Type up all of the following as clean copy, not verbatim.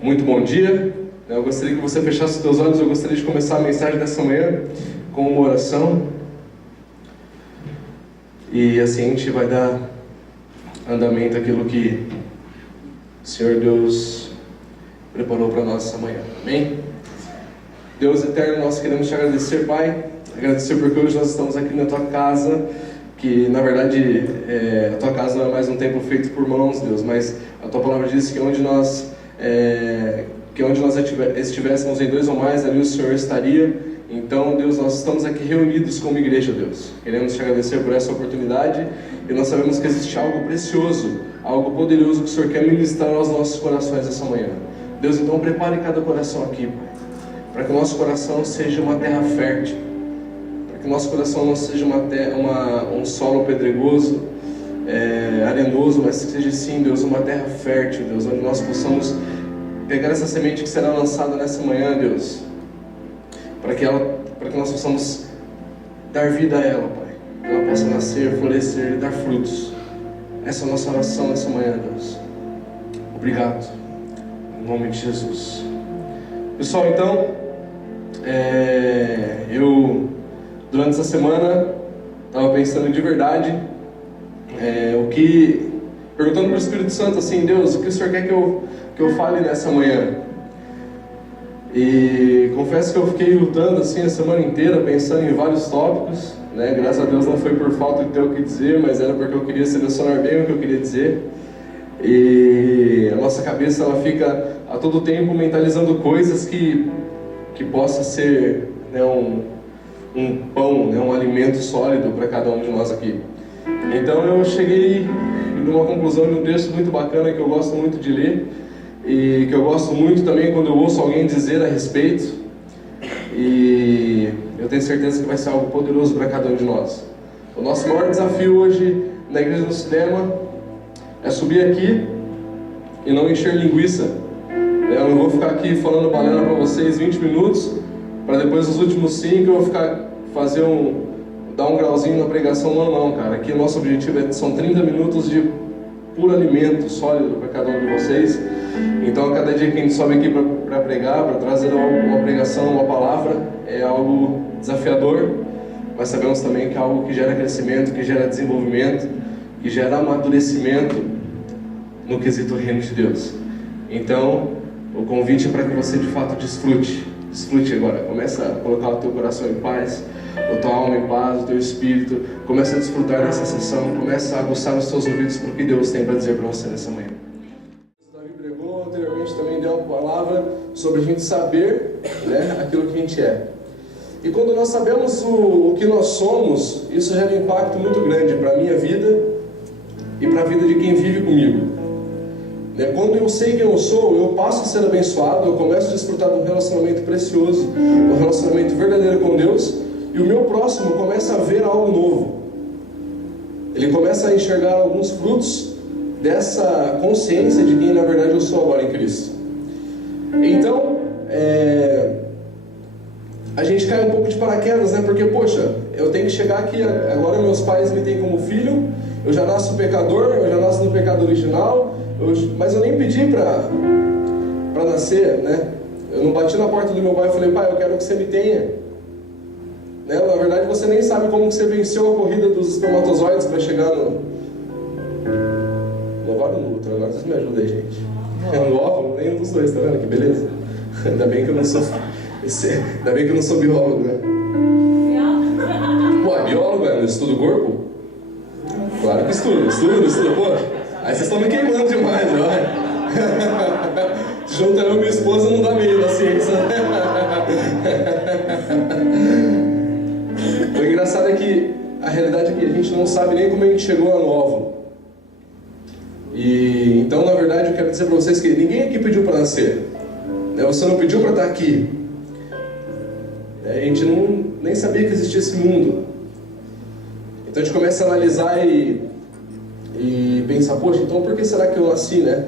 Muito bom dia. Eu gostaria que você fechasse os seus olhos. Eu gostaria de começar a mensagem dessa manhã com uma oração. E assim a gente vai dar andamento àquilo que o Senhor Deus preparou para nós essa manhã. Amém? Deus eterno, nós queremos te agradecer, Pai. Agradecer porque hoje nós estamos aqui na tua casa, que na verdade a tua casa não é mais um templo feito por mãos, Deus, mas a tua palavra diz que onde nós estivéssemos em dois ou mais, ali o Senhor estaria. Então, Deus, nós estamos aqui reunidos como igreja, Deus. Queremos te agradecer por essa oportunidade e nós sabemos que existe algo precioso, algo poderoso que o Senhor quer ministrar aos nossos corações essa manhã. Deus, então prepare cada coração aqui, Pai, para que o nosso coração seja uma terra fértil, para que o nosso coração não seja um solo pedregoso, arenoso, mas que seja sim, Deus, uma terra fértil, Deus, onde nós possamos pegar essa semente que será lançada nessa manhã, Deus, para que nós possamos dar vida a ela, Pai, que ela possa nascer, florescer e dar frutos. Essa é a nossa oração nessa manhã, Deus. Obrigado, em nome de Jesus. Pessoal, então, eu durante essa semana estava pensando de verdade, perguntando para o Espírito Santo assim: Deus, o que o Senhor quer que eu fale nessa manhã? E confesso que eu fiquei lutando assim a semana inteira, pensando em vários tópicos, né? Graças a Deus não foi por falta de ter o que dizer, mas era porque eu queria selecionar bem o que eu queria dizer. E a nossa cabeça, ela fica a todo tempo mentalizando coisas que possa ser, né, um pão, né, um alimento sólido para cada um de nós aqui. Então eu cheguei numa conclusão de um texto muito bacana que eu gosto muito de ler e que eu gosto muito também quando eu ouço alguém dizer a respeito, e eu tenho certeza que vai ser algo poderoso para cada um de nós. O nosso maior desafio hoje na Igreja do Cinema é subir aqui e não encher linguiça. Eu não vou ficar aqui falando balela para vocês 20 minutos, para depois os últimos 5 eu vou ficar dar um grauzinho na pregação. Não, cara. Aqui o nosso objetivo são 30 minutos de puro alimento sólido para cada um de vocês. Então, a cada dia que a gente sobe aqui para pregar, para trazer uma pregação, uma palavra, é algo desafiador, mas sabemos também que é algo que gera crescimento, que gera desenvolvimento, que gera amadurecimento no quesito reino de Deus. Então, o convite é para que você de fato desfrute agora. Começa a colocar o teu coração em paz, a tua alma em paz, o teu espírito. Começa a desfrutar dessa sessão, começa a aguçar os teus ouvidos para o que Deus tem para dizer para você nessa manhã. Davi pregou anteriormente, também deu uma palavra sobre a gente saber, né, aquilo que a gente é. E quando nós sabemos o que nós somos, isso gera um impacto muito grande para a minha vida e para a vida de quem vive comigo. Quando eu sei quem eu sou, eu passo a ser abençoado, eu começo a desfrutar de um relacionamento precioso, um relacionamento verdadeiro com Deus, e o meu próximo começa a ver algo novo. Ele começa a enxergar alguns frutos dessa consciência de quem na verdade eu sou agora em Cristo. Então, a gente cai um pouco de paraquedas, né? Porque, poxa, eu tenho que chegar aqui, agora meus pais me têm como filho, eu já nasço pecador, eu já nasço no pecado original, mas eu nem pedi para nascer, né? Eu não bati na porta do meu pai e falei: pai, eu quero que você me tenha. Né? Na verdade, você nem sabe como que você venceu a corrida dos espermatozoides para chegar no ovário ou no útero. Agora vocês me ajudem aí, gente. No óvulo, nenhum dos dois, tá vendo? Que beleza. Ainda bem que eu não sou biólogo, né? Pô, é biólogo, não estuda o corpo? Claro que estuda, pô. Aí vocês estão me queimando demais, olha. Junto eu e minha esposa não dá meio da ciência. O engraçado é que a realidade é que a gente não sabe nem como a gente chegou lá no óvulo. E então, na verdade, eu quero dizer para vocês que ninguém aqui pediu para nascer. Você não pediu para estar aqui. A gente nem sabia que existia esse mundo. Então a gente começa a analisar e pensar: poxa, então por que será que eu nasci, né?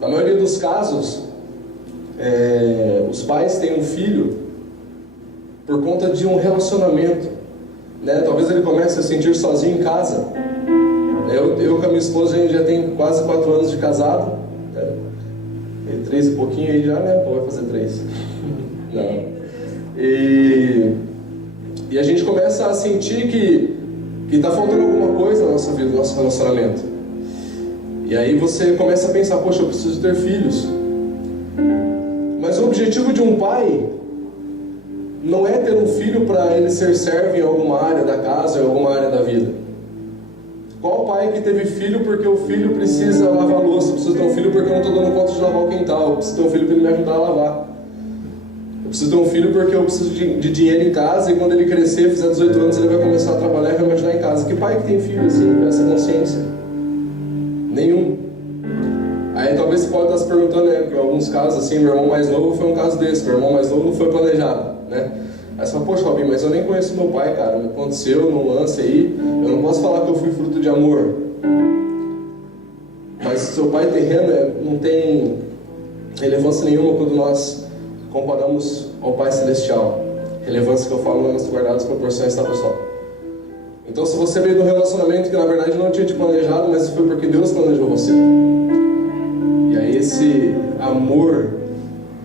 Na maioria dos casos, os pais têm um filho por conta de um relacionamento, né? Talvez ele comece a se sentir sozinho em casa. Eu com a minha esposa, a gente já tem quase 4 anos de casado, né? 3 e pouquinho aí já, né? Ou vai fazer 3? Não. E a gente começa a sentir que está faltando alguma coisa na nossa vida, no nosso relacionamento. E aí você começa a pensar, poxa, eu preciso ter filhos. Mas o objetivo de um pai não é ter um filho para ele ser servo em alguma área da casa, em alguma área da vida. Qual pai que teve filho porque o filho precisa lavar a louça? Eu preciso ter um filho porque eu não estou dando conta de lavar o quintal. Eu preciso ter um filho para ele me ajudar a lavar. Eu preciso ter um filho porque eu preciso de dinheiro em casa e quando ele crescer, fizer 18 anos, ele vai começar a trabalhar e vai me ajudar em casa. Que pai que tem filho assim, com essa consciência? Nenhum. Aí talvez você pode estar se perguntando, né? Em alguns casos, assim, meu irmão mais novo foi um caso desse. Meu irmão mais novo não foi planejado, né? Aí você fala, poxa, Robin, mas eu nem conheço meu pai, cara. Me aconteceu num lance aí. Eu não posso falar que eu fui fruto de amor. Mas seu pai terreno não tem relevância nenhuma quando nós comparamos ao Pai Celestial. Relevância que eu falo nas guardadas proporções, tá, pessoal? Então, se você veio de um relacionamento que na verdade não tinha te planejado, mas foi porque Deus planejou você. E aí esse amor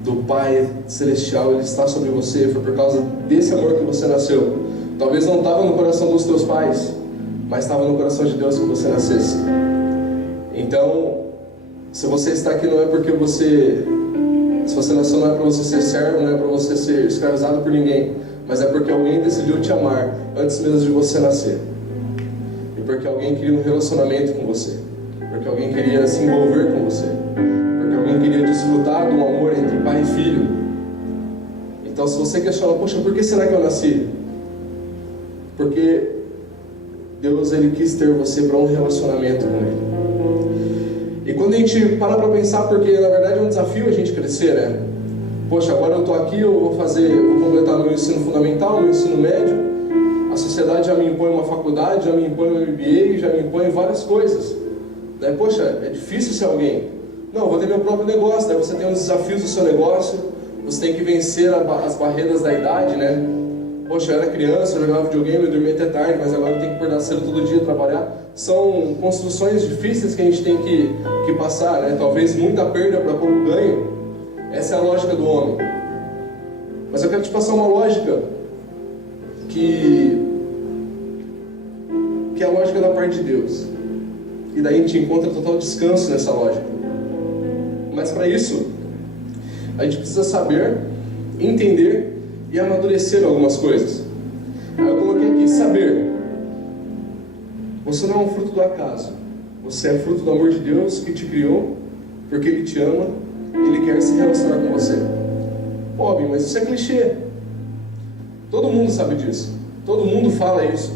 do Pai Celestial, ele está sobre você, foi por causa desse amor que você nasceu. Talvez não estava no coração dos teus pais, mas estava no coração de Deus que você nascesse. Então, se você está aqui não é porque se você nasceu não é para você ser servo, não é para você ser escravizado por ninguém, mas é porque alguém decidiu te amar antes mesmo de você nascer. E porque alguém queria um relacionamento com você, porque alguém queria se envolver com você, alguém queria desfrutar do amor entre pai e filho. Então, se você questiona, poxa, por que será que eu nasci? Porque Deus, ele quis ter você para um relacionamento com ele. E quando a gente para pensar, porque na verdade é um desafio a gente crescer, né? Poxa, agora eu estou aqui, eu vou completar meu ensino fundamental, meu ensino médio. A sociedade já me impõe uma faculdade, já me impõe um MBA, já me impõe várias coisas. Daí, poxa, é difícil ser alguém. Não, vou ter meu próprio negócio. Daí você tem os desafios do seu negócio, você tem que vencer as barreiras da idade, né? Poxa, eu era criança, eu jogava videogame, eu dormia até tarde, mas agora eu tenho que acordar cedo todo dia trabalhar. São construções difíceis que a gente tem que passar, né? Talvez muita perda para pouco ganho. Essa é a lógica do homem. Mas eu quero te passar uma lógica que é a lógica da parte de Deus. E daí a gente encontra total descanso nessa lógica. Mas para isso, a gente precisa saber, entender e amadurecer algumas coisas. Aí eu coloquei aqui, saber. Você não é um fruto do acaso. Você é fruto do amor de Deus que te criou, porque Ele te ama, Ele quer se relacionar com você. Pô, mas isso é clichê. Todo mundo sabe disso. Todo mundo fala isso.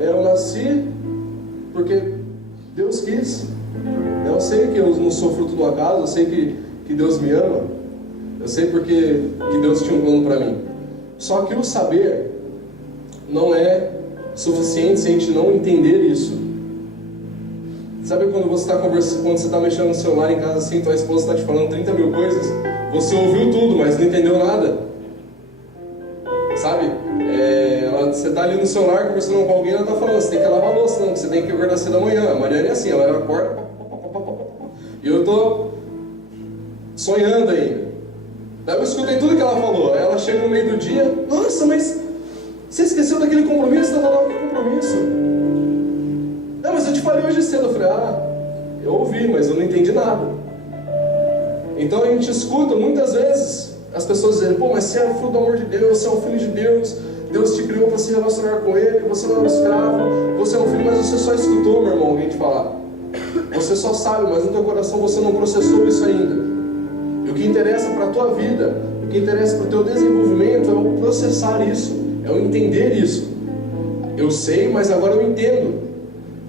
Eu nasci porque Deus quis. Eu sei que eu não sou fruto do acaso, eu sei que Deus me ama, eu sei porque que Deus tinha um plano para mim. Só que o saber não é suficiente se a gente não entender isso. Sabe quando você está conversando, quando você está mexendo no celular em casa assim, tua esposa está te falando 30 mil coisas, você ouviu tudo, mas não entendeu nada? Sabe? Você está ali no celular conversando com alguém, ela está falando, você tem que lavar a louça, não, você tem que acordar cedo da manhã. A Mariana é assim, ela acorda, e eu estou sonhando ainda. Daí eu escutei tudo que ela falou. Aí ela chega no meio do dia, nossa, mas você esqueceu daquele compromisso? Que compromisso? Não, mas eu te falei hoje cedo. Eu falei, eu ouvi, mas eu não entendi nada. Então a gente escuta muitas vezes as pessoas dizendo, pô, mas você é fruto do amor de Deus, você é um filho de Deus, Deus te criou para se relacionar com Ele, você não é um escravo, você é um filho, mas você só escutou, meu irmão, alguém te falar. Você só sabe, mas no teu coração você não processou isso ainda. E o que interessa para a tua vida, o que interessa para o teu desenvolvimento é o processar isso, é o entender isso. Eu sei, mas agora eu entendo.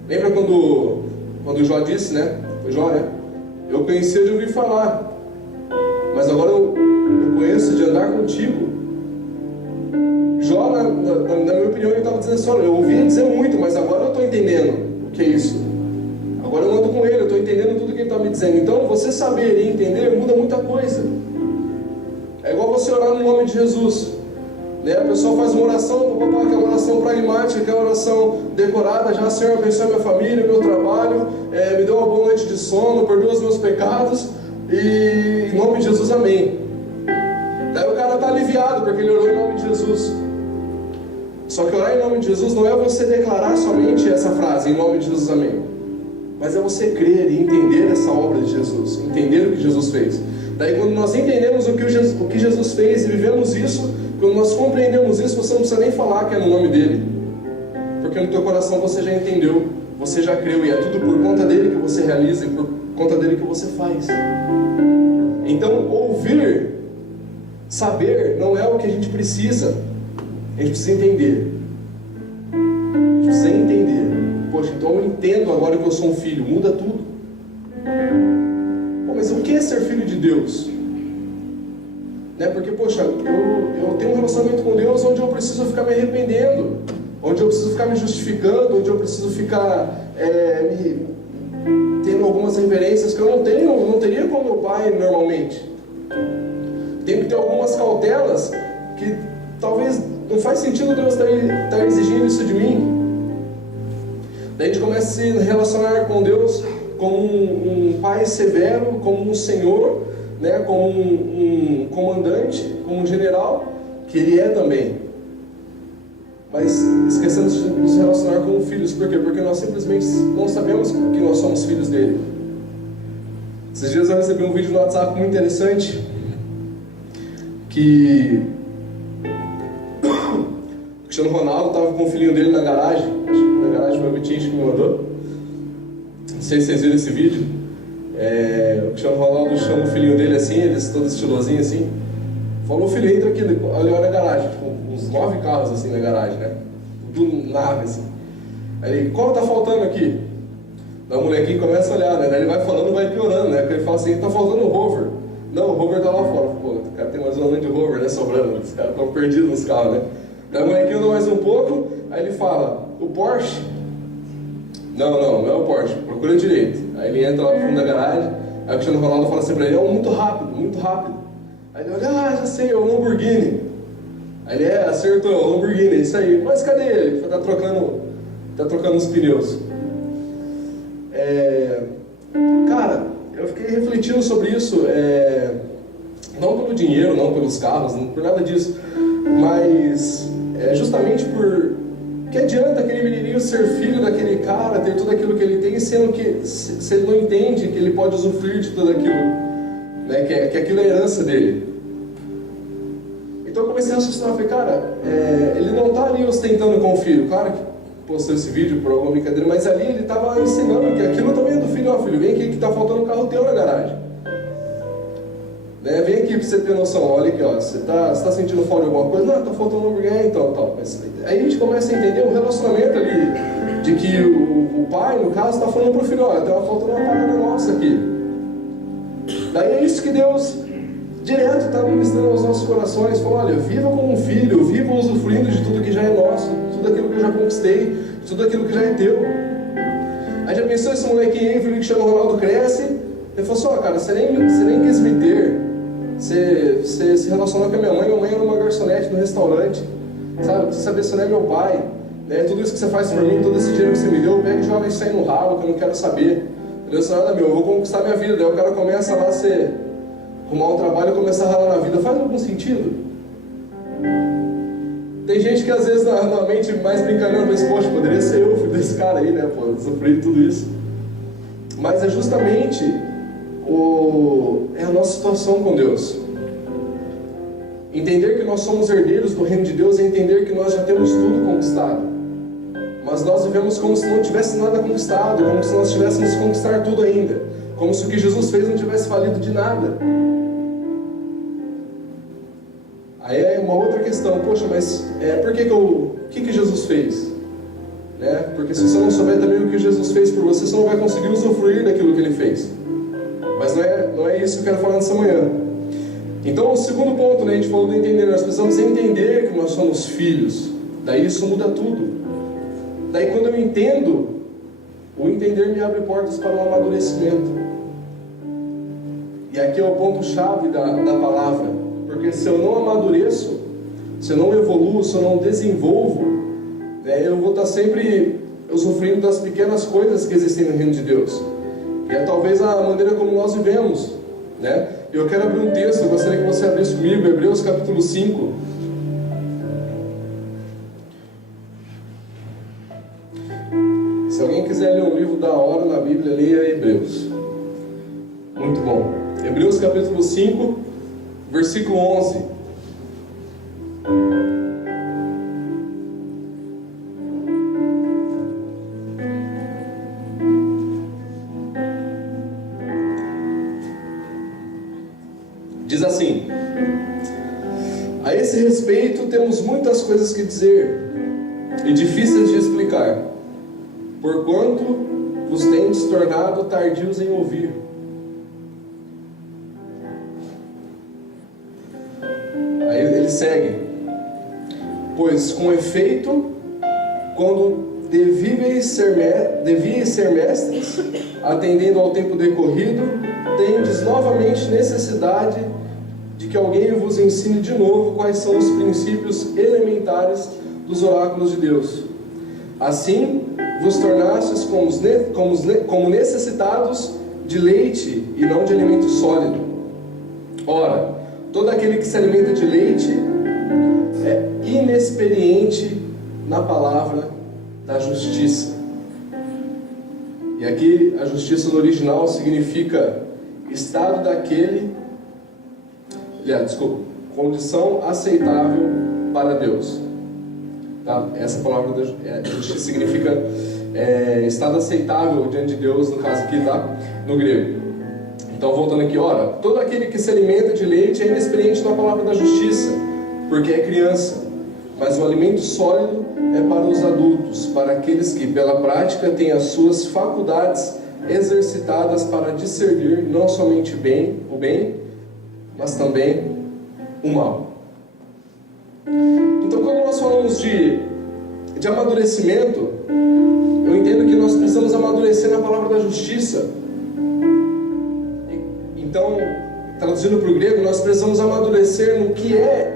Lembra quando o Jó disse, né? O Jó, né? Eu conhecia de ouvir falar, mas agora eu conheço de andar contigo. Jó, na minha opinião, ele estava dizendo assim, olha, eu ouvia dizer muito, mas agora eu estou entendendo o que é isso. Agora eu ando com ele, eu estou entendendo tudo que ele está me dizendo. Então, você saber e entender muda muita coisa. É igual você orar no nome de Jesus. Né? A pessoa faz uma oração, aquela oração pragmática, aquela oração decorada, já, Senhor, abençoe minha família, meu trabalho, me dê uma boa noite de sono, perdoa os meus pecados. e em nome de Jesus, amém. Daí o cara está aliviado, porque ele orou em nome de Jesus. Só que orar em nome de Jesus não é você declarar somente essa frase, em nome de Jesus, amém. Mas é você crer e entender essa obra de Jesus, entender o que Jesus fez. Daí quando nós entendemos o que Jesus fez e vivemos isso, quando nós compreendemos isso, você não precisa nem falar que é no nome dele. Porque no teu coração você já entendeu, você já creu, e é tudo por conta dele que você realiza e por conta dele que você faz. Então ouvir, saber, não é o que a gente precisa. A gente precisa entender. A gente precisa entender. Poxa, então eu entendo agora que eu sou um filho. Muda tudo. Pô, mas o que é ser filho de Deus? Né? Porque, poxa, eu tenho um relacionamento com Deus onde eu preciso ficar me arrependendo, onde eu preciso ficar me justificando, onde eu preciso ficar tendo algumas reverências que eu não teria com meu pai normalmente. Tenho que ter algumas cautelas que talvez não faz sentido Deus estar exigindo isso de mim. Daí a gente começa a se relacionar com Deus como um pai severo, como um senhor, né, como um comandante, como um general, que ele é também. Mas esquecemos de nos relacionar como filhos. Por quê? Porque nós simplesmente não sabemos que nós somos filhos dele. Esses dias eu recebi um vídeo no WhatsApp muito interessante, que o Cristiano Ronaldo estava com o filhinho dele na garagem. Na garagem foi o Vitinho que me mandou. Não sei se vocês viram esse vídeo. O Cristiano Ronaldo chama o filhinho dele assim, eles todos estilosinho assim. Falou: filho, entra aqui. Olha na garagem, tipo, uns 9 carros assim na garagem, né? Tudo nave assim. Aí ele: qual tá faltando aqui? Daí o molequinho começa a olhar, né? Daí ele vai falando, vai piorando, né? Porque ele fala assim: tá faltando o rover. Não, o rover tá lá fora. Pô, o cara tem mais uma linha de rover, né? Sobrando. Os caras estão perdidos nos carros, né? Daí o molequinho anda mais um pouco, aí ele fala: o Porsche? Não é o Porsche, procura direito. Aí ele entra lá no fundo da garagem, aí o Cristiano Ronaldo fala assim pra ele: é um muito rápido, muito rápido. Aí ele olha: já sei, é o Lamborghini. Aí ele: acertou, é o Lamborghini, é isso aí. Mas cadê ele? Ele tá trocando os pneus. Cara, eu fiquei refletindo sobre isso, não pelo dinheiro, não pelos carros, não por nada disso, mas justamente por que adianta aquele menininho ser filho daquele cara, ter tudo aquilo que ele tem, sendo que se ele não entende que ele pode usufruir de tudo aquilo, né, que aquilo é a herança dele. Então eu comecei a raciocinar, falei: cara, ele não está ali ostentando com o filho. Claro que postou esse vídeo por alguma brincadeira, mas ali ele estava ensinando que aquilo também é do filho. Ó, filho, vem aqui que está faltando um carro teu na garagem. Vem aqui para você ter noção. Olha aqui, ó, você tá sentindo falta de alguma coisa? Não, está faltando um hambúrguer, então, tal. Mas aí a gente começa a entender o relacionamento ali, de que o pai, no caso, está falando para o filho: olha, tem uma faltando uma parada nossa aqui. Daí é isso que Deus direto está ministrando aos nossos corações. Falou: olha, viva como um filho, viva usufruindo de tudo que já é nosso, tudo aquilo que eu já conquistei, tudo aquilo que já é teu. Aí já pensou esse molequinho aí, filho que chama Ronaldo, cresce, ele falou assim: ó, cara, você nem quis me ter, você se relacionou com a minha mãe era uma garçonete no restaurante, sabe? Você saber se não é meu pai, né? Tudo isso que você faz por mim, todo esse dinheiro que você me deu, pega e joga isso aí no ralo, que eu não quero saber. Entendeu? Isso não é nada meu, eu vou conquistar minha vida. Daí o cara começa lá a arrumar um trabalho e começar a ralar na vida. Faz algum sentido? Tem gente que às vezes na mente mais brincalhona pensa: poxa, poderia ser eu, filho desse cara aí, né? Pô, sofri de tudo isso. Mas é justamente a nossa situação com Deus. Entender que nós somos herdeiros do reino de Deus é entender que nós já temos tudo conquistado. Mas nós vivemos como se não tivesse nada conquistado, como se nós tivéssemos que conquistar tudo ainda, como se o que Jesus fez não tivesse valido de nada. Aí é uma outra questão: poxa, mas por que Jesus fez? Né? Porque se você não souber também o que Jesus fez por você, você não vai conseguir usufruir daquilo que Ele fez. Mas não é isso que eu quero falar nessa manhã. Então, o segundo ponto, né, a gente falou do entender. Nós precisamos entender que nós somos filhos. Daí isso muda tudo. Daí quando eu entendo, o entender me abre portas para o amadurecimento. E aqui é o ponto-chave da palavra. Porque se eu não amadureço, se eu não evoluo, se eu não desenvolvo, né, eu vou estar sempre usufruindo das pequenas coisas que existem no reino de Deus. E é talvez a maneira como nós vivemos. né? Eu quero abrir um texto, eu gostaria que você abrisse comigo, Hebreus capítulo 5. Se alguém quiser ler um livro da hora na Bíblia, leia Hebreus. Muito bom. Hebreus capítulo 5, versículo 11. Diz assim: a esse respeito temos muitas coisas que dizer e difíceis de explicar, porquanto vos tendes tornado tardios em ouvir. Aí ele segue: pois com efeito, quando devíeis ser mestres, atendendo ao tempo decorrido, tendes novamente necessidade de que alguém vos ensine de novo quais são os princípios elementares dos oráculos de Deus. Assim, vos tornastes como necessitados de leite e não de alimento sólido. Ora, todo aquele que se alimenta de leite é inexperiente na palavra da justiça. E aqui a justiça no original significa estado daquele, condição aceitável para Deus. Tá? Essa palavra da justiça significa estado aceitável diante de Deus, no caso aqui, tá? No grego. Então, voltando aqui, ora, todo aquele que se alimenta de leite é inexperiente na palavra da justiça, porque é criança. Mas o alimento sólido é para os adultos, para aqueles que, pela prática, têm as suas faculdades exercitadas para discernir não somente o bem, mas também o mal. Então, quando nós falamos de amadurecimento, eu entendo que nós precisamos amadurecer na palavra da justiça. Então, traduzindo para o grego, nós precisamos amadurecer no que é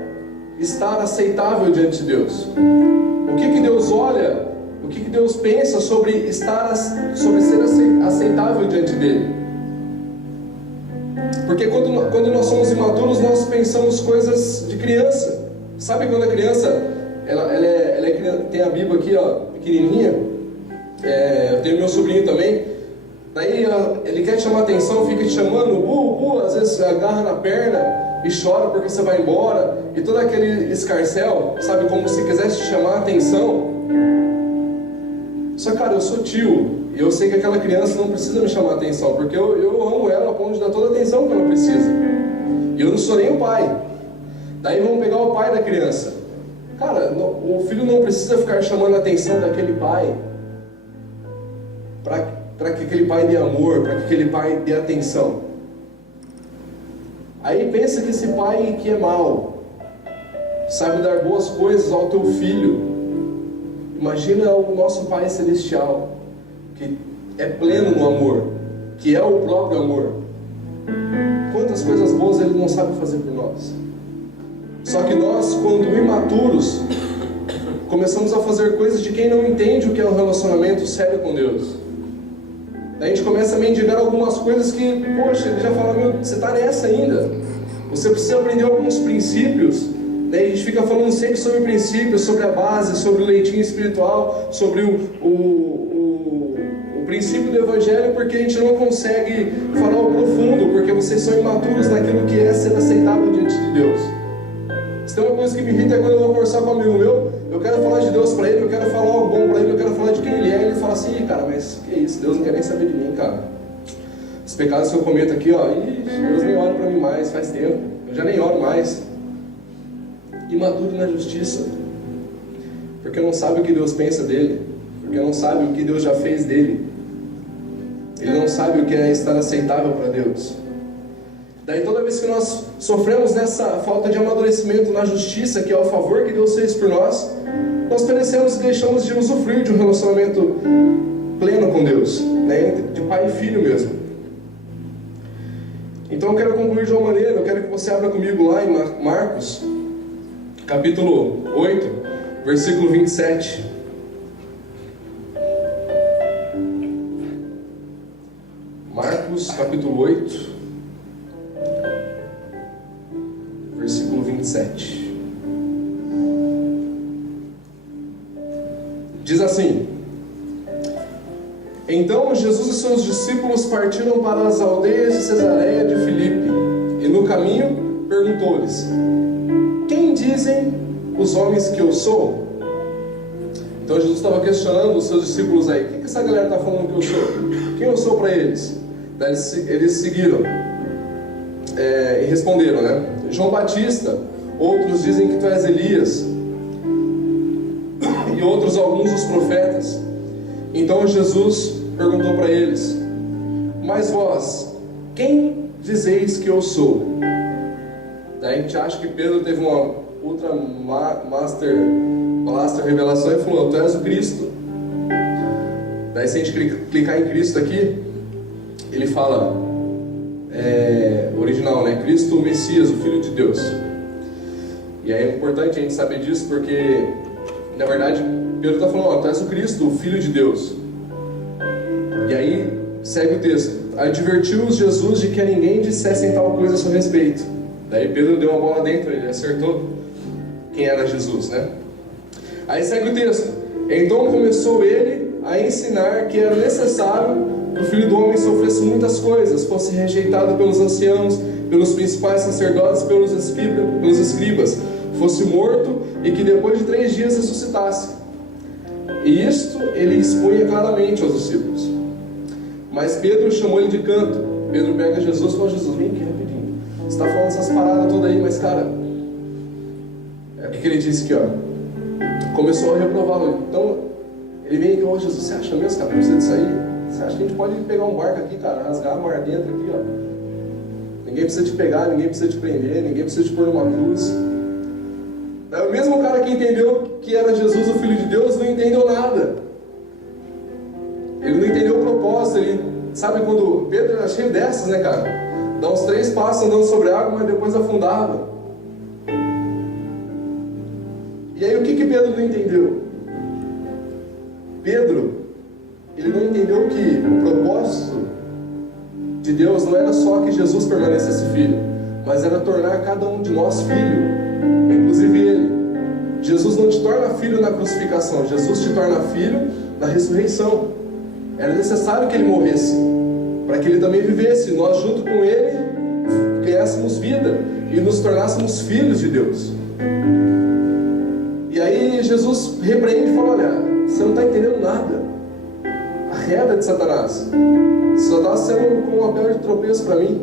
estar aceitável diante de Deus. O que Deus olha, o que Deus pensa sobre ser aceitável diante dele. Porque quando nós somos imaturos, nós pensamos coisas de criança. Sabe quando a criança tem a Bíblia aqui, ó, pequenininha? Eu tenho meu sobrinho também. Daí ele quer te chamar a atenção, fica te chamando, às vezes agarra na perna e chora porque você vai embora, e todo aquele escarcéu, sabe, como se quisesse te chamar a atenção. Só, cara, eu sou tio, e eu sei que aquela criança não precisa me chamar a atenção, porque eu amo ela a ponto de dar toda a atenção que ela precisa. E eu não sou nem o pai. Daí vamos pegar o pai da criança. Cara, o filho não precisa ficar chamando a atenção daquele pai para que aquele pai dê amor, para que aquele pai dê atenção. Aí pensa que esse pai que é mau sabe dar boas coisas ao teu filho. Imagina o nosso Pai Celestial, que é pleno no amor, que é o próprio amor. Quantas coisas boas Ele não sabe fazer por nós. Só que nós, quando imaturos, começamos a fazer coisas de quem não entende o que é um relacionamento sério com Deus. Daí a gente começa a mendigar algumas coisas que, poxa, ele já fala, meu, você está nessa ainda. Você precisa aprender alguns princípios. Daí a gente fica falando sempre sobre princípios, sobre a base, sobre o leitinho espiritual, sobre o princípio do Evangelho, porque a gente não consegue falar o profundo, porque vocês são imaturos naquilo que é ser aceitável diante de Deus. Se tem uma coisa que me irrita é quando eu vou conversar com um amigo meu, eu quero falar de Deus para ele, eu quero falar algo bom para ele, eu quero falar de quem ele é, e ele fala assim, cara, mas que isso, Deus não quer nem saber de mim, cara. Os pecados que eu cometo aqui, ó, Deus nem olha para mim mais, faz tempo, eu já nem oro mais. Imaturo na justiça, porque não sabe o que Deus pensa dele, porque não sabe o que Deus já fez dele, ele não sabe o que é estar aceitável para Deus. Daí toda vez que nós sofremos nessa falta de amadurecimento na justiça, que é o favor que Deus fez por nós, nós perecemos e deixamos de usufruir de um relacionamento pleno com Deus, né? De pai e filho mesmo. Então eu quero concluir de uma maneira, eu quero que você abra comigo lá em Marcos, capítulo 8, versículo 27. Marcos, capítulo 8, 27. Diz assim: Então Jesus e seus discípulos partiram para as aldeias de Cesareia de Filipe, e no caminho perguntou-lhes: Quem dizem os homens que eu sou? Então Jesus estava questionando os seus discípulos aí: O que essa galera está falando que eu sou? Quem eu sou para eles? Daí eles seguiram e responderam, né? João Batista, outros dizem que tu és Elias, e outros alguns dos profetas. Então Jesus perguntou para eles: Mas vós, quem dizeis que eu sou? Daí a gente acha que Pedro teve uma ultra master blaster revelação e falou: Tu és o Cristo. Daí se a gente clicar em Cristo aqui, ele fala, original, né? Cristo, o Messias, o Filho de Deus. E aí é importante a gente saber disso, porque na verdade Pedro está falando: Tu és o Cristo, o Filho de Deus. E aí segue o texto: Advertiu-os Jesus de que a ninguém dissessem tal coisa a seu respeito. Daí Pedro deu uma bola dentro, ele acertou quem era Jesus, né? Aí segue o texto: Então começou ele a ensinar que era necessário que o Filho do Homem sofresse muitas coisas, fosse rejeitado pelos anciãos, pelos principais sacerdotes, pelos escribas, fosse morto e que depois de 3 dias ressuscitasse. E isto ele expunha claramente aos discípulos. Mas Pedro chamou ele de canto. Pedro pega Jesus e fala: Jesus, vem aqui rapidinho. Você está falando essas paradas todas aí, mas cara, o que ele disse aqui, ó? Começou a reprová-lo. Então ele vem aqui: Jesus, você acha mesmo, cara, precisa disso aí? Você acha que a gente pode pegar um barco aqui, cara, rasgar a mar dentro aqui, ó? Ninguém precisa te pegar, ninguém precisa te prender, ninguém precisa te pôr numa cruz. O mesmo cara que entendeu que era Jesus, o Filho de Deus, não entendeu nada. Ele não entendeu o propósito. Ele, sabe quando Pedro era cheio dessas, né, cara? Dá uns 3 passos andando sobre a água, mas depois afundava. E aí o que Pedro não entendeu? Pedro, ele não entendeu que o propósito de Deus não era só que Jesus permanecesse filho, mas era tornar cada um de nós filho, inclusive ele. Jesus não te torna filho na crucificação, Jesus te torna filho na ressurreição. Era necessário que ele morresse, para que ele também vivesse, nós junto com ele ganhássemos vida e nos tornássemos filhos de Deus. E aí Jesus repreende e fala: olha, você não está entendendo nada. Arreda de Satanás. Você só está sendo com uma pedra de tropeço para mim.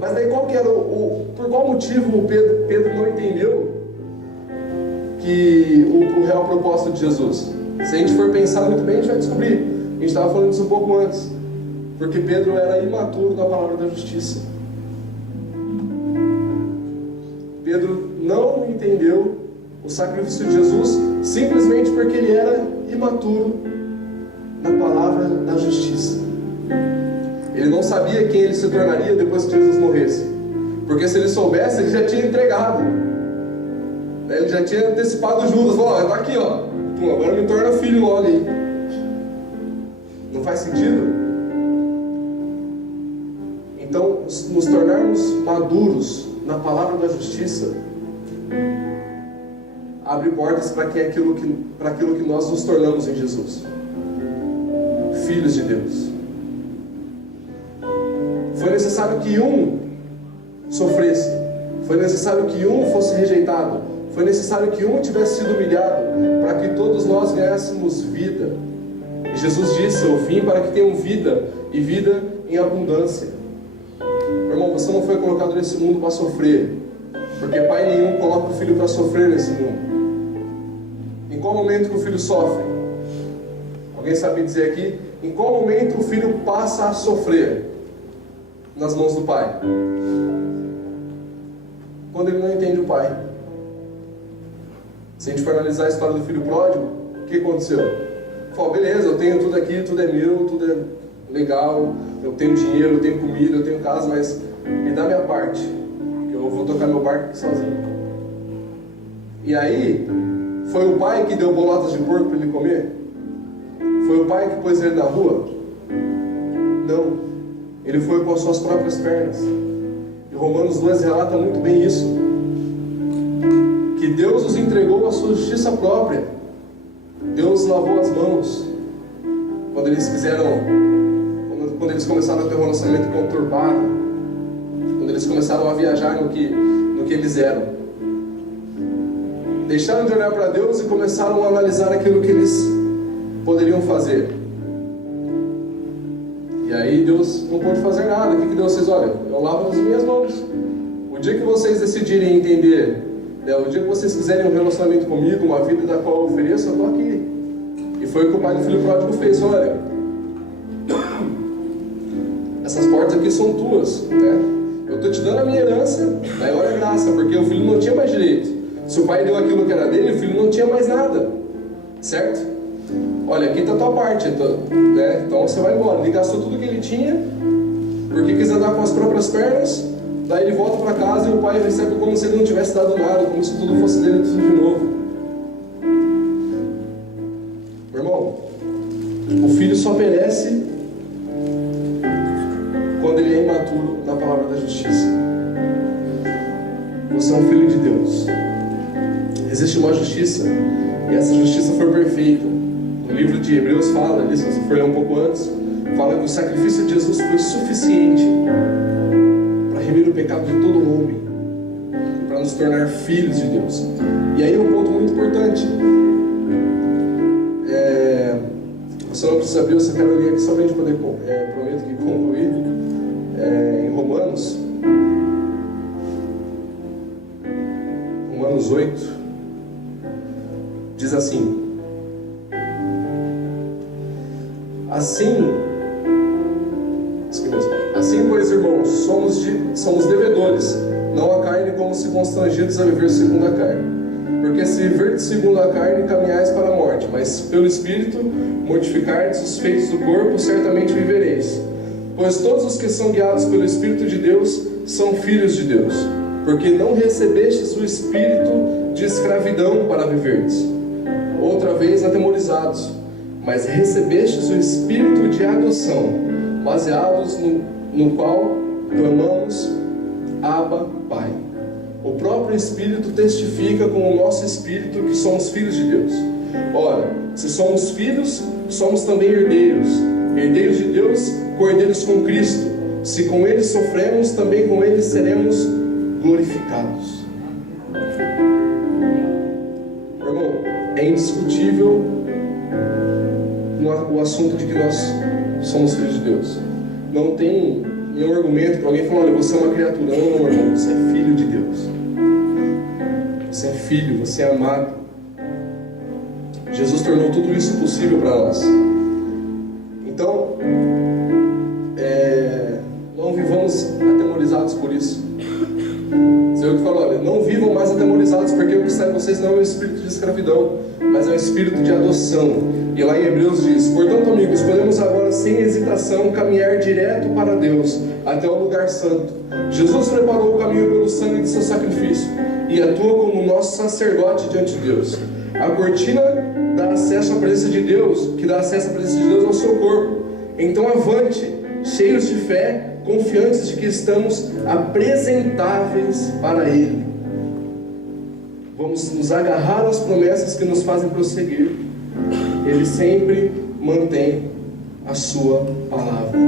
Mas daí qual que era por qual motivo o Pedro não entendeu que o real propósito de Jesus? Se a gente for pensar muito bem, a gente vai descobrir. A gente estava falando isso um pouco antes. Porque Pedro era imaturo na palavra da justiça. Pedro não entendeu o sacrifício de Jesus simplesmente porque ele era imaturo na palavra da justiça. Ele não sabia quem ele se tornaria depois que Jesus morresse. Porque se ele soubesse, ele já tinha entregado. Ele já tinha antecipado Judas. Falou: está aqui, ó. Agora me torna filho logo aí. Não faz sentido? Então, nos tornarmos maduros na palavra da justiça abre portas para aquilo que nós nos tornamos em Jesus, filhos de Deus. Foi necessário que um sofresse, foi necessário que um fosse rejeitado, foi necessário que um tivesse sido humilhado, para que todos nós ganhássemos vida. E Jesus disse: eu vim para que tenham vida, e vida em abundância. Meu irmão, você não foi colocado nesse mundo para sofrer, porque pai nenhum coloca o filho para sofrer nesse mundo. Em qual momento que o filho sofre? Alguém sabe dizer aqui? Em qual momento o filho passa a sofrer nas mãos do pai? Quando ele não entende o pai. Se a gente for analisar a história do filho pródigo, o que aconteceu? Falou: beleza, eu tenho tudo aqui, tudo é meu, tudo é legal, eu tenho dinheiro, eu tenho comida, eu tenho casa, mas me dá minha parte, que eu vou tocar meu barco aqui sozinho. E aí, foi o pai que deu bolotas de porco para ele comer? Foi o pai que pôs ele na rua? Não. Ele foi com as suas próprias pernas. E Romanos 2 relata muito bem isso. Que Deus os entregou a sua justiça própria. Deus lavou as mãos. Quando eles começaram a ter um relacionamento conturbado. Quando eles começaram a viajar no que eles eram. Deixaram de olhar para Deus e começaram a analisar aquilo que eles poderiam fazer. E aí Deus não pôde fazer nada. O que Deus fez? Olha, eu lavo as minhas mãos. O dia que vocês decidirem entender, o dia que vocês quiserem um relacionamento comigo, uma vida da qual eu ofereço, eu estou aqui. E foi o que o pai do filho pródigo fez. Olha, essas portas aqui são tuas, né? Eu estou te dando a minha herança, maior é graça, porque o filho não tinha mais direito. Se o pai deu aquilo que era dele, o filho não tinha mais nada, certo? Olha, aqui está a tua parte, né? Então você vai embora. Ele gastou tudo que ele tinha, porque quis andar com as próprias pernas. Daí ele volta para casa e o pai recebe como se ele não tivesse dado nada, como se tudo fosse dele tudo de novo. Meu irmão, o filho só perece quando ele é imaturo na palavra da justiça. Você é um filho de Deus. Existe uma justiça, e essa justiça foi perfeita. No livro de Hebreus fala, ali, se você for ler um pouco antes, fala que o sacrifício de Jesus foi suficiente para remir o pecado de todo homem, para nos tornar filhos de Deus. E aí um ponto muito importante. Você não precisa abrir, eu só quero ler aqui só para a gente poder, prometo que concluir. Em Romanos 8, diz assim: Assim, pois, irmãos, somos devedores, não a carne, como se constrangidos a viver segundo a carne. Porque se viver segundo a carne, caminhais para a morte, mas pelo Espírito mortificardes os feitos do corpo, certamente vivereis. Pois todos os que são guiados pelo Espírito de Deus são filhos de Deus. Porque não recebestes o espírito de escravidão para viverdes, outra vez atemorizados, mas recebestes o espírito de adoção, baseados no qual clamamos, Abba, Pai. O próprio Espírito testifica com o nosso espírito que somos filhos de Deus. Ora, se somos filhos, somos também herdeiros, herdeiros de Deus, co-herdeiros com Cristo. Se com Ele sofremos, também com Ele seremos glorificados. Irmão, é indiscutível o assunto de que nós somos filhos de Deus. Não tem nenhum argumento para alguém falar: olha, você é uma criatura. Não, meu irmão, você é filho de Deus. Você é filho, você é amado. Jesus tornou tudo isso possível para nós. Então, não vivamos atemorizados por isso. Senhor que falou: olha, não vivam mais atemorizados, porque o que está em vocês não é um espírito de escravidão, mas é um espírito de adoção. E lá em Hebreus diz: portanto, amigos, podemos agora sem hesitação caminhar direto para Deus, até o lugar santo. Jesus preparou o caminho pelo sangue de seu sacrifício e atua como nosso sacerdote diante de Deus. A cortina dá acesso à presença de Deus, que dá acesso à presença de Deus ao seu corpo. Então avante, cheios de fé, confiantes de que estamos apresentáveis para Ele. Vamos nos agarrar às promessas que nos fazem prosseguir. Ele sempre mantém a sua palavra.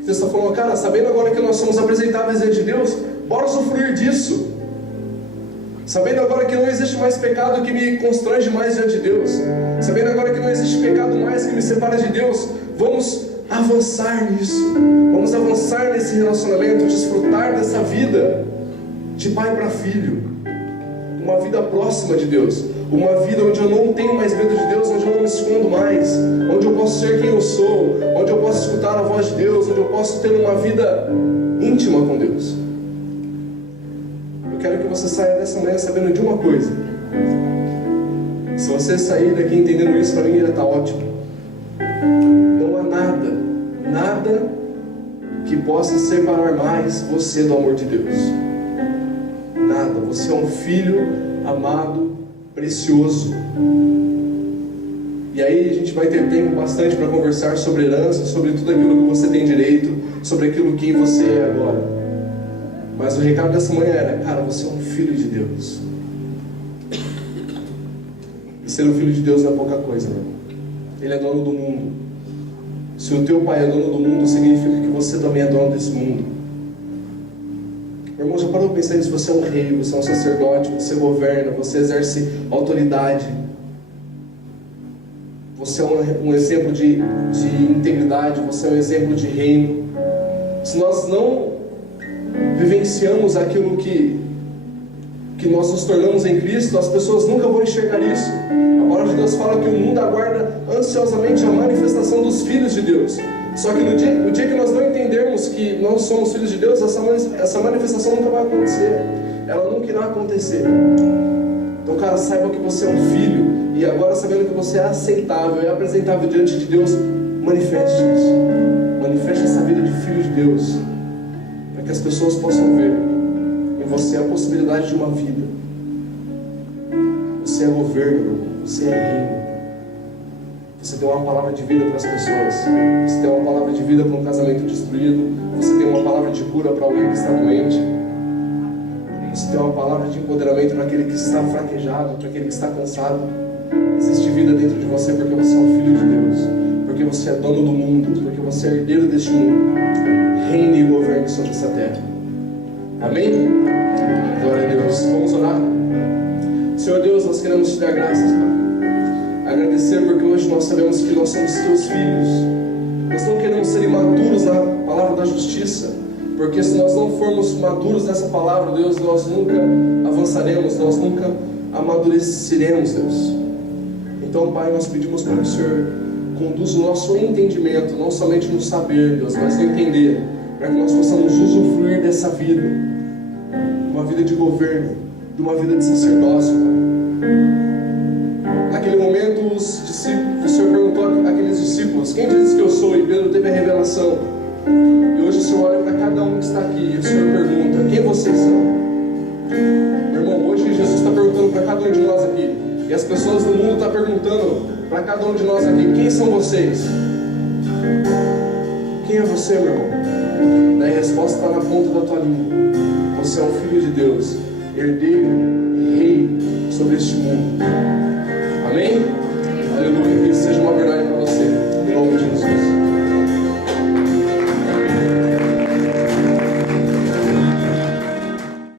Você está falando: cara, sabendo agora que nós somos apresentáveis diante de Deus, bora usufruir disso. Sabendo agora que não existe mais pecado que me constrange mais diante de Deus, sabendo agora que não existe pecado mais que me separa de Deus, vamos avançar nisso. Vamos avançar nesse relacionamento, desfrutar dessa vida de pai para filho, uma vida próxima de Deus, uma vida onde eu não tenho mais medo de Deus, onde eu não me escondo mais, onde eu posso ser quem eu sou, onde eu posso escutar a voz de Deus, onde eu posso ter uma vida íntima com Deus. Eu quero que você saia dessa manhã sabendo de uma coisa. Se você sair daqui entendendo isso, para mim já está ótimo. Não há nada que possa separar mais você do amor de Deus. Nada. Você é um filho amado, precioso. E E aí a gente vai ter tempo bastante para conversar sobre herança, sobre tudo aquilo que você tem direito, sobre aquilo que você é agora. Mas o recado dessa manhã era, cara, você é um filho de Deus. E ser um filho de Deus não é pouca coisa, né? Ele é dono do mundo. Se o teu pai é dono do mundo, significa que você também é dono desse mundo. Meu irmão, já parou para pensar nisso? Você é um rei, você é um sacerdote, você governa, você exerce autoridade. Você é um exemplo de integridade, você é um exemplo de reino. Se nós não vivenciamos aquilo que nós nos tornamos em Cristo, as pessoas nunca vão enxergar isso. A palavra de Deus fala que o mundo aguarda ansiosamente a manifestação dos filhos de Deus. Só que no dia que nós não entendermos que nós somos filhos de Deus, essa manifestação nunca vai acontecer. Ela nunca irá acontecer. Então, cara, saiba que você é um filho. E agora, sabendo que você é aceitável e apresentável diante de Deus, manifeste isso. Manifeste essa vida de filho de Deus, para que as pessoas possam ver em você a possibilidade de uma vida. Você é governo, você é reino. Você tem uma palavra de vida para as pessoas. Você tem uma palavra de vida para um casamento destruído. Você tem uma palavra de cura para alguém que está doente. Você tem uma palavra de empoderamento para aquele que está fraquejado, para aquele que está cansado. Existe vida dentro de você porque você é um filho de Deus, porque você é dono do mundo, porque você é herdeiro deste mundo. Reine e governe sobre essa terra. Amém? Glória a Deus. Vamos orar? Senhor Deus, nós queremos te dar graças, Pai. Agradecer porque hoje nós sabemos que nós somos teus filhos. Nós não queremos ser imaturos na palavra da justiça, porque se nós não formos maduros nessa palavra, Deus, nós nunca avançaremos, nós nunca amadureceremos, Deus. Então, Pai, nós pedimos para que o Senhor conduza o nosso entendimento, não somente no saber, Deus, mas no entender, para que nós possamos usufruir dessa vida, uma vida de governo, de uma vida de sacerdócio, Pai. Naquele momento, o Senhor perguntou àqueles discípulos, quem diz que eu sou? E Pedro teve a revelação. E hoje o Senhor olha para cada um que está aqui, e o Senhor pergunta, quem vocês são? Meu irmão, hoje Jesus está perguntando para cada um de nós aqui, e as pessoas do mundo estão perguntando para cada um de nós aqui, quem são vocês? Quem é você, meu irmão? Daí a resposta está na ponta da tua língua. Você é um filho de Deus, herdeiro